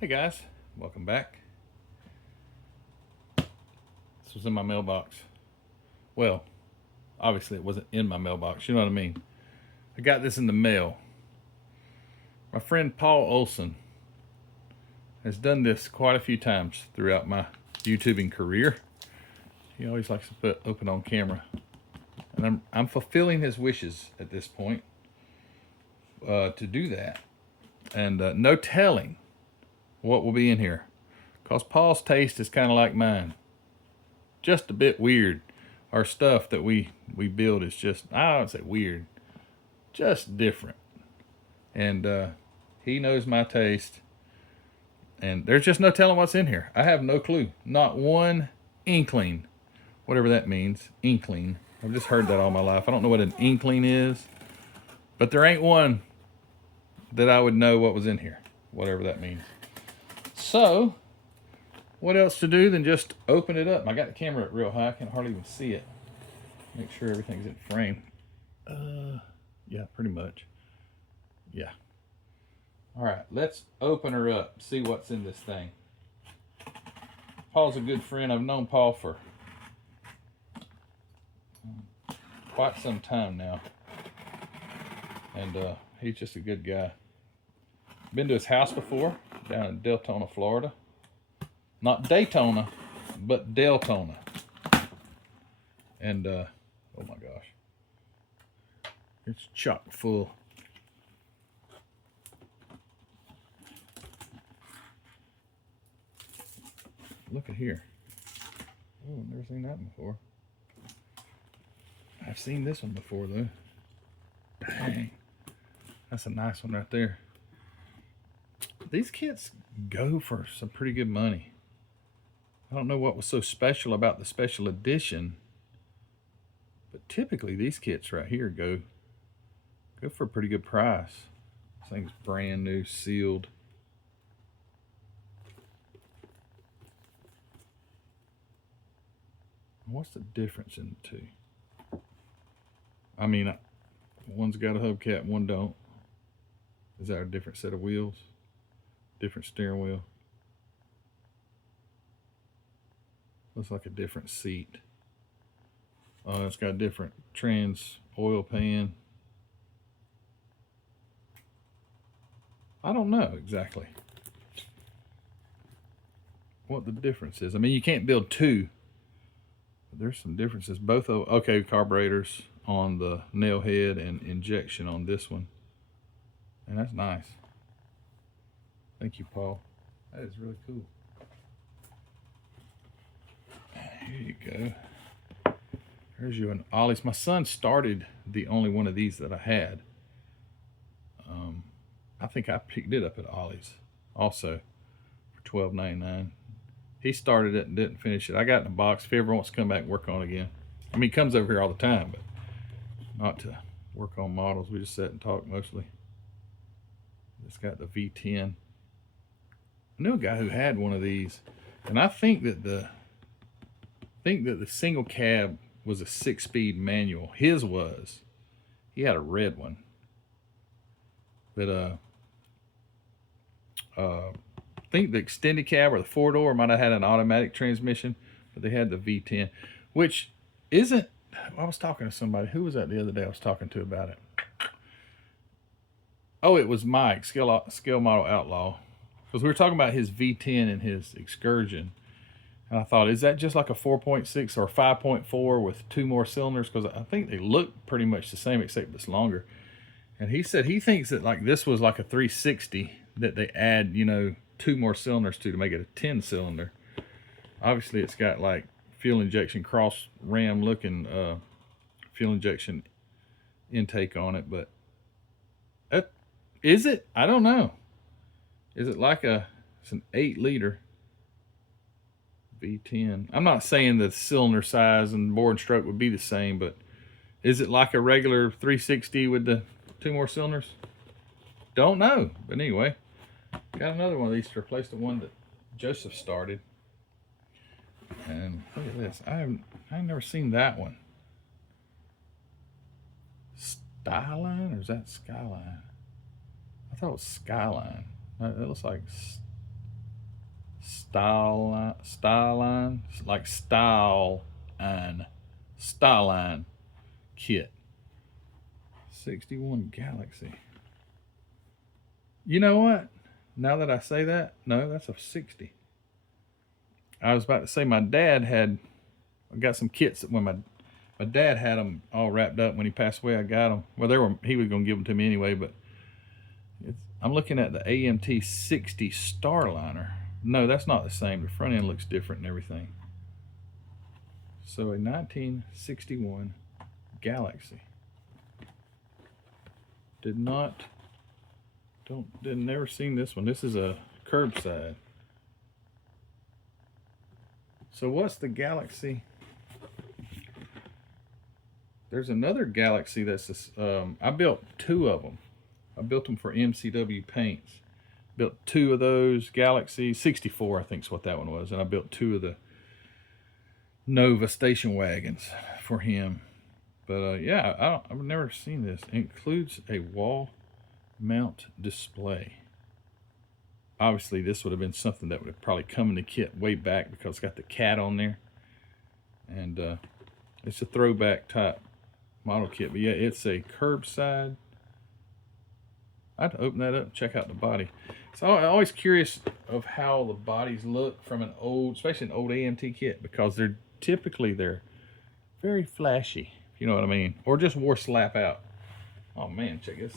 Hey guys, welcome back. This was in my mailbox. Well, obviously it wasn't in my mailbox, you know what I mean. I got this in the mail. My friend Paul Olson has done this quite a few times throughout my YouTubing career. He always likes to put open on camera. And I'm fulfilling his wishes at this point to do that. And no telling what will be in here. Because Paul's taste is kind of like mine. Just a bit weird. Our stuff that we build is just, I don't say weird, just different. And he knows my taste. And there's just no telling what's in here. I have no clue. Not one inkling. Whatever that means. Inkling. I've just heard that all my life. I don't know what an inkling is. But there ain't one that I would know what was in here. Whatever that means. So, what else to do than just open it up? I got the camera up real high. I can hardly even see it. Make sure everything's in frame. Yeah, pretty much. Yeah. All right, let's open her up, see what's in this thing. Paul's a good friend. I've known Paul for quite some time now. And he's just a good guy. Been to his house before, down in Deltona, Florida. Not Daytona, but Deltona. And, oh my gosh. It's chock full. Look at here. Oh, I've never seen that before. I've seen this one before, though. Dang. That's a nice one right there. These kits go for some pretty good money. I don't know what was so special about the special edition, but typically these kits right here go for a pretty good price. This thing's brand new, sealed. What's the difference in the two? I mean, one's got a hubcap, one don't. Is that a different set of wheels? Different steering wheel? Looks like a different seat. It's got a different trans oil pan. I don't know exactly what the difference is. I mean, you can't build two. But there's some differences. Both of, okay, carburetors on the nail head and injection on this one. And that's nice. Thank you, Paul. That is really cool. Here you go. There's you an Ollie's. My son started the only one of these that I had. I think I picked it up at Ollie's also for $12.99. He started it and didn't finish it. I got it in a box. If he ever wants to come back and work on it again. I mean, he comes over here all the time, but not to work on models. We just sit and talk mostly. It's got the V10. I knew a guy who had one of these, and I think that the single cab was a 6-speed manual. His was. He had a red one. But I think the extended cab or the 4-door might have had an automatic transmission, but they had the V10, which isn't. I was talking to somebody. Who was that the other day? I was talking to about it. Oh, it was Mike, Scale Model Outlaw, because we were talking about his V10 and his Excursion. And I thought, is that just like a 4.6 or 5.4 with 2 more cylinders? Because I think they look pretty much the same, except it's longer. And he said he thinks that like this was like a 360 that they add, 2 more cylinders to make it a 10-cylinder. Obviously, it's got like fuel injection cross ram looking fuel injection intake on it, but is it? I don't know. Is it like it's an 8-liter V10? I'm not saying the cylinder size and bore and stroke would be the same, but is it like a regular 360 with the 2 more cylinders? Don't know. But anyway, got another one of these to replace the one that Joseph started. And look at this. I've never seen that one. Skyline, or is that Skyline? I thought it was Skyline. It looks like Styline, like Styline kit. 61 Galaxie. You know what? Now that I say that, no, that's a 60. I was about to say I got some kits that when my dad had them all wrapped up when he passed away. I got them. Well, he was gonna give them to me anyway, but I'm looking at the AMT 60 Starliner. No, that's not the same. The front end looks different and everything. So a 1961 Galaxie. Never seen this one. This is a curbside. So what's the Galaxie? There's another Galaxie that's this, I built 2 of them. I built them for MCW Paints. Built 2 of those Galaxie 64, I think is what that one was, and I built 2 of the Nova station wagons for him. But yeah, I've never seen this. It includes a wall mount display. Obviously, this would have been something that would have probably come in the kit way back because it's got the cat on there, and it's a throwback type model kit. But yeah, it's a curbside. I had to open that up and check out the body. So I'm always curious of how the bodies look from an old, especially an old AMT kit, because they're very flashy, if you know what I mean, or just wore slap out. Oh man, check this.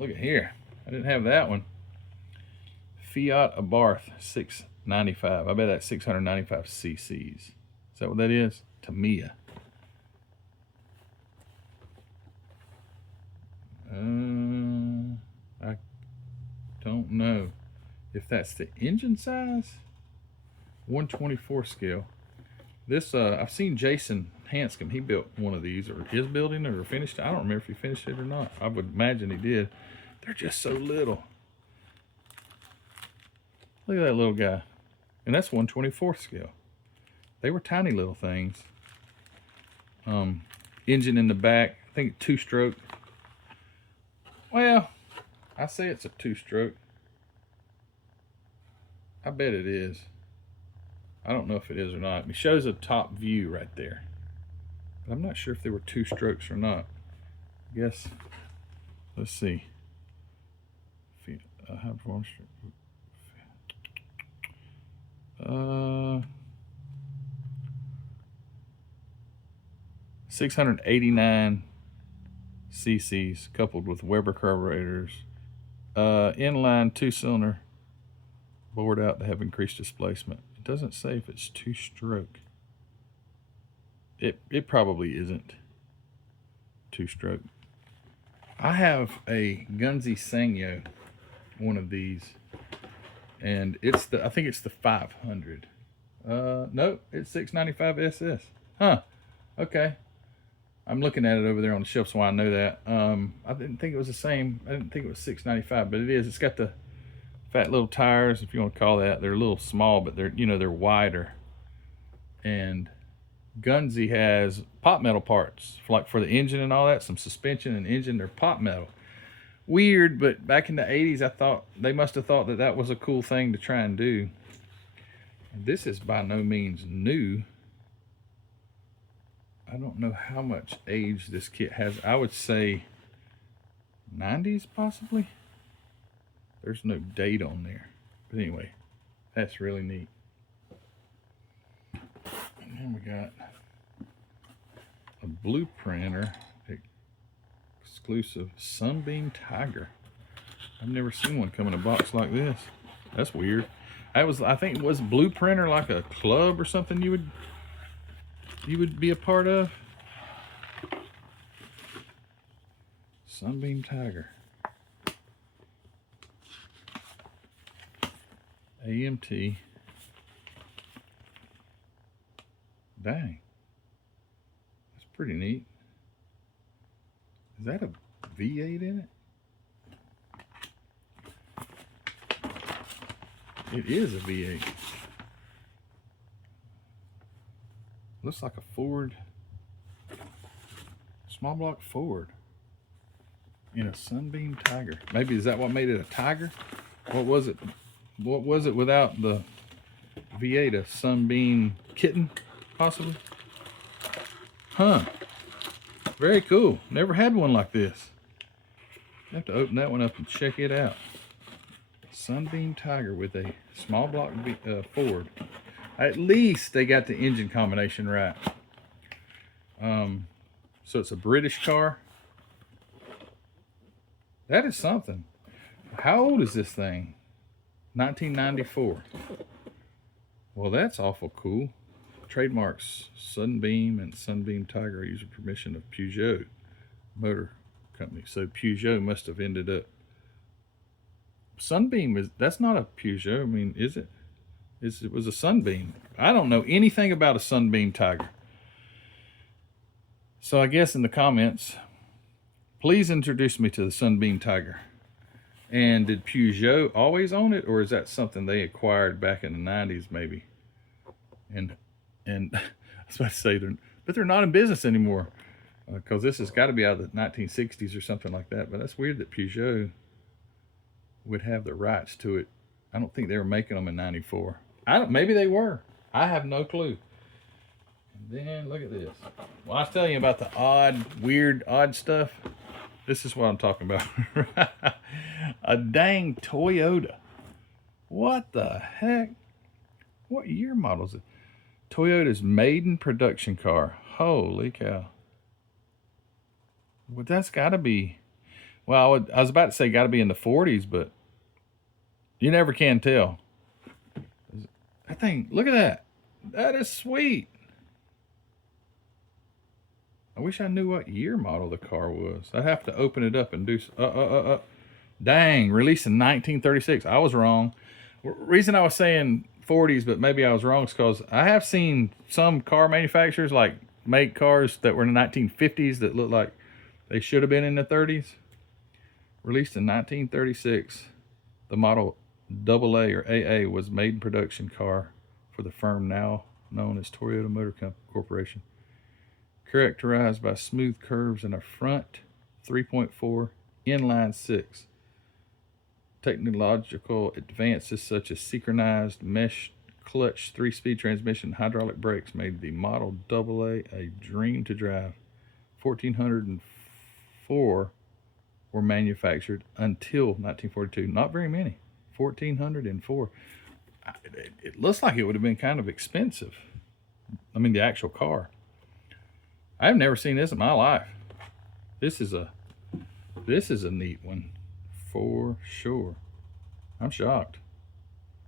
Look at here. I didn't have that one. Fiat Abarth 695. I bet that's 695 cc's. Is that what that is? Tamiya. I don't know if that's the engine size. 124 scale. This I've seen Jason Hanscom. He built one of these, or is building it, or finished it. I don't remember if he finished it or not. I would imagine he did. They're just so little. Look at that little guy. And that's 124 scale. They were tiny little things. Engine in the back. I think 2-stroke. Well, I say it's a 2-stroke. I bet it is. I don't know if it is or not. It shows a top view right there. But I'm not sure if they were 2 strokes or not. I guess, let's see. High performance. 689 cc's coupled with Weber carburetors. Inline 2-cylinder. Bored out to have increased displacement. It doesn't say if it's 2-stroke. It probably isn't 2-stroke. I have a Gunzi Sangyo, one of these, and I think it's the 500. No, it's 695 SS. Huh. Okay. I'm looking at it over there on the shelf, so I know that. I didn't think it was the same. I didn't think it was 695, but it is. It's got the fat little tires, if you want to call that. They're a little small, but they're wider. And Gunzi has pot metal parts, like for the engine and all that, some suspension and engine. They're pot metal. Weird, but back in the 80s, I thought they must have thought that was a cool thing to try and do. And this is by no means new. I don't know how much age this kit has. I would say 90s possibly. There's no date on there. But anyway, that's really neat. And then we got a blueprinter exclusive Sunbeam Tiger. I've never seen one come in a box like this. That's weird. I think it was blueprinter like a club or something you would be a part of. Sunbeam Tiger. AMT. Dang. That's pretty neat. Is that a V8 in it? It is a V8. Looks like a Ford, small block Ford in a Sunbeam Tiger. Maybe is that what made it a Tiger? What was it? What was it without the V8, a Sunbeam kitten, possibly. Huh. Very cool. Never had one like this. I have to open that one up and check it out. Sunbeam Tiger with a small block Ford. At least they got the engine combination right. So it's a British car. That is something. How old is this thing? 1994. Well, that's awful cool. Trademarks Sunbeam and Sunbeam Tiger user permission of Peugeot Motor Company. So Peugeot must have ended up. Sunbeam that's not a Peugeot. I mean, is it? It was a Sunbeam. I don't know anything about a Sunbeam Tiger. So I guess in the comments, please introduce me to the Sunbeam Tiger. And did Peugeot always own it, or is that something they acquired back in the 90s maybe? And I was about to say, but they're not in business anymore, because this has got to be out of the 1960s or something like that. But that's weird that Peugeot would have the rights to it. I don't think they were making them in 94. Maybe they were. I have no clue. And then look at this. Well, I was telling you about the weird, odd stuff. This is what I'm talking about. A dang Toyota. What the heck? What year model is it? Toyota's maiden production car. Holy cow. Well, that's got to be... Well, I was about to say got to be in the 40s, but you never can tell. That thing, look at that. That is sweet. I wish I knew what year model the car was. I'd have to open it up and do... Dang, released in 1936. I was wrong. Reason I was saying 40s, but maybe I was wrong, is because I have seen some car manufacturers make cars that were in the 1950s that look like they should have been in the 30s. Released in 1936, the model AA or AA was maiden production car for the firm now known as Toyota Motor Corporation. Characterized by smooth curves and a front 3.4 inline 6. Technological advances such as synchronized mesh clutch, 3-speed transmission, and hydraulic brakes made the model AA a dream to drive. 1,404 were manufactured until 1942. Not very many. 1,404. It looks like it would have been kind of expensive. I mean, the actual car. I've never seen this in my life. This is a neat one for sure. I'm shocked.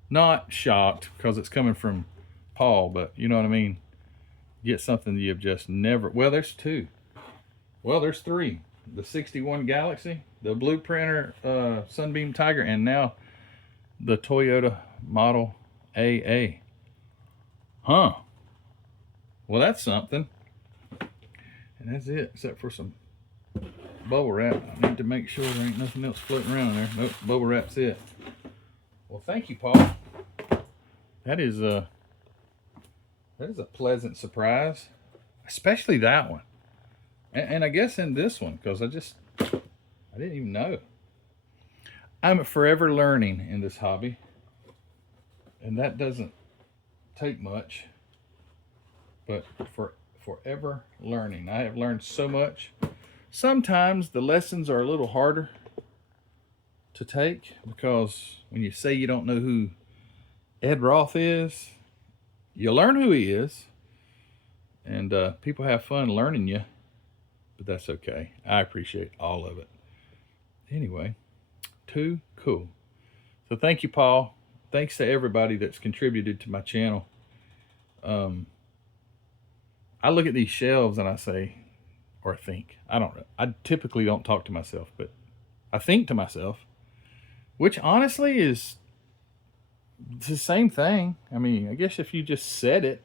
Not shocked because it's coming from Paul, but you know what I mean. Get something you've just never. Well, there's two. Well, there's three. The 61 Galaxie, the Blueprinter Sunbeam Tiger, and now the Toyota Model AA. Huh. Well, that's something. And that's it, except for some bubble wrap. I need to make sure there ain't nothing else floating around there. Nope, bubble wrap's it. Well, thank you, Paul. That is a pleasant surprise, especially that one. And I guess in this one, because I didn't even know. I'm forever learning in this hobby, and that doesn't take much, but forever learning. I have learned so much. Sometimes the lessons are a little harder to take, because when you say you don't know who Ed Roth is, you learn who he is, and people have fun learning you, but that's okay. I appreciate all of it. Anyway, too cool. So thank you, Paul. Thanks to everybody that's contributed to my channel. I look at these shelves and I say, or think, I don't know. I typically don't talk to myself, but I think to myself, which honestly is the same thing. I mean, I guess if you just said it,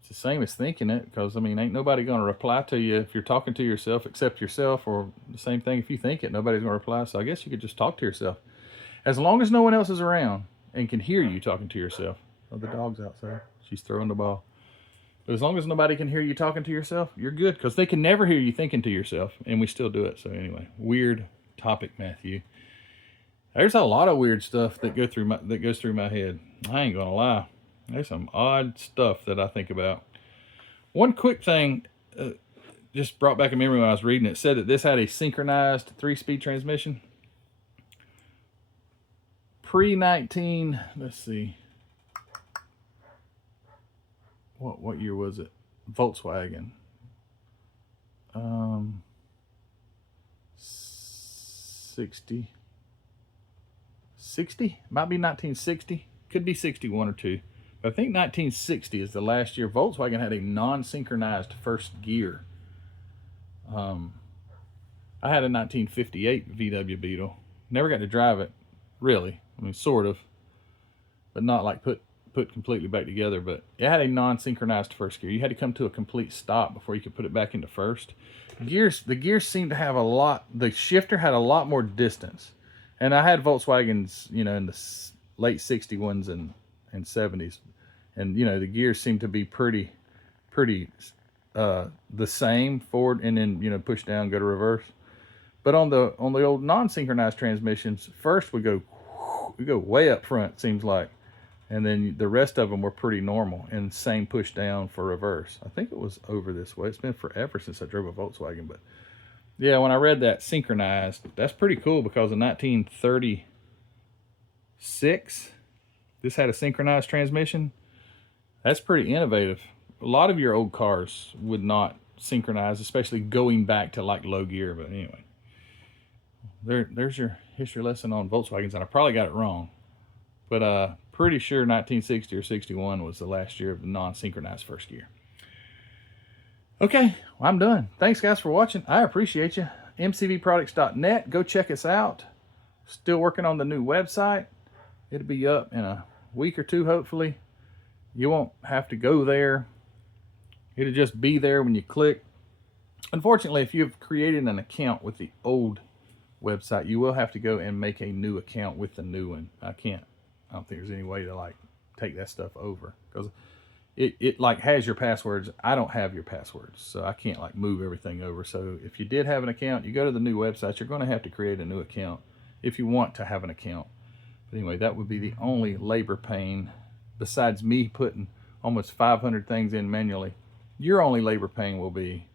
it's the same as thinking it, because I mean, ain't nobody going to reply to you if you're talking to yourself except yourself, or the same thing if you think it, nobody's going to reply. So I guess you could just talk to yourself as long as no one else is around and can hear you talking to yourself. Oh, the dog's outside. She's throwing the ball. But as long as nobody can hear you talking to yourself, you're good, because they can never hear you thinking to yourself, and we still do it. So anyway, weird topic, Matthew. There's a lot of weird stuff that goes through my head. I ain't gonna lie. There's some odd stuff that I think about. One quick thing just brought back a memory when I was reading it. It said that this had a synchronized 3-speed transmission. Pre-19, let's see. What year was it? Volkswagen. 60. Might be 1960. Could be 61 or 2. But I think 1960 is the last year Volkswagen had a non-synchronized first gear. I had a 1958 VW Beetle. Never got to drive it, really. I mean, sort of, but not like put completely back together. But it had a non-synchronized first gear. You had to come to a complete stop before you could put it back into first. The gears seemed to have a lot. The shifter had a lot more distance, and I had Volkswagens, you know, in the late 60s and 70s, and you know the gears seemed to be pretty the same forward, and then you know push down, go to reverse. But on the old non-synchronized transmissions, first we go way up front, seems like, and then the rest of them were pretty normal, and same push down for reverse. I think it was over this way. It's been forever since I drove a Volkswagen, but yeah, when I read that synchronized, that's pretty cool because in 1936, this had a synchronized transmission. That's pretty innovative. A lot of your old cars would not synchronize, especially going back to like low gear. But anyway, there's your history lesson on Volkswagens, and I probably got it wrong, but pretty sure 1960 or 61 was the last year of the non-synchronized first gear. Okay, well, I'm done. Thanks guys for watching. I appreciate you. mcvproducts.net. Go check us out. Still working on the new website. It'll be up in a week or two, hopefully. You won't have to go there. It'll just be there when you click. Unfortunately, if you've created an account with the old website, you will have to go and make a new account with the new one. I don't think there's any way to like take that stuff over, because it like has your passwords. I don't have your passwords, so I can't like move everything over. So if you did have an account, you go to the new website, you're going to have to create a new account if you want to have an account. But anyway, that would be the only labor pain, besides me putting almost 500 things in manually. Your only labor pain will be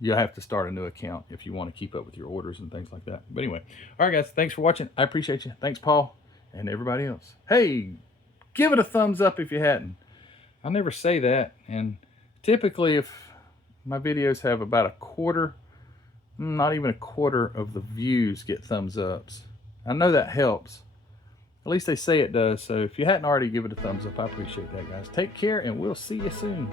you'll have to start a new account if you want to keep up with your orders and things like that. But anyway, all right guys, thanks for watching. I appreciate you. Thanks Paul and everybody else. Hey, give it a thumbs up if you hadn't. I never say that, and typically if my videos have about a quarter, not even a quarter of the views get thumbs ups. I know that helps. At least they say it does. So if you hadn't already, give it a thumbs up. I appreciate that, guys. Take care, and we'll see you soon.